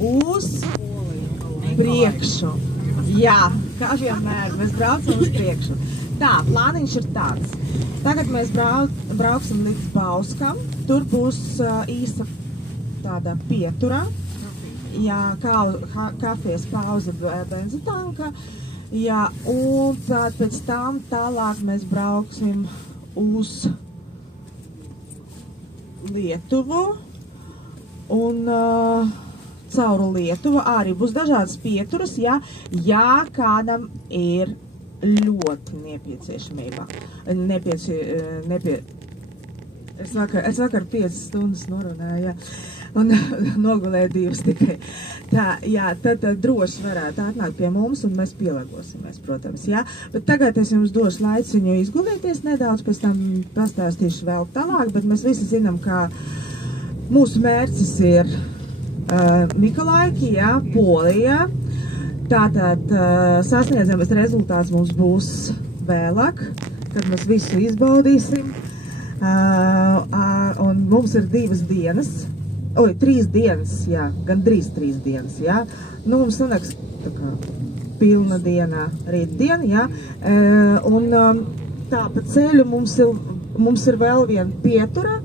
uz priekšu. Jā, kā vienmēr, mēs braucam uz priekšu. Tā, plāniņš ir tāds. Tagad mēs brauksim līdz Bauskam. Tur būs īsa tāda pietura. Jā, kafijas pauze benzītanka. Jā, un pēc tam tālāk mēs brauksim uz Lietuvu. Un cauru Lietuvu arī būs dažādas pieturas, ja kādam ir ļoti nepieciešamība. Es vakar 5 stundas norunāju, un nogulēju 2 tikai. Tā, jā, tad droši varētu atnākt pie mums, un mēs pielāgosimies, protams, jā. Bet tagad es jums došu laiciņu izgulēties nedaudz, pēc tam pastāstīšu vēl tālāk, bet mēs visi zinām, ka mūsu mērķis ir Mikolaiki, jā, Polijā. Tātad sasniedzamais rezultāts mums būs vēlāk, kad mēs visu izbaudīsim. Un mums ir 2 dienas, 3 dienas, jā, gandrīz 3 dienas, jā. Nu, mums sanāks tā kā pilna diena, rītdiena, jā. Un tā pa ceļu mums ir vēl viena pietura.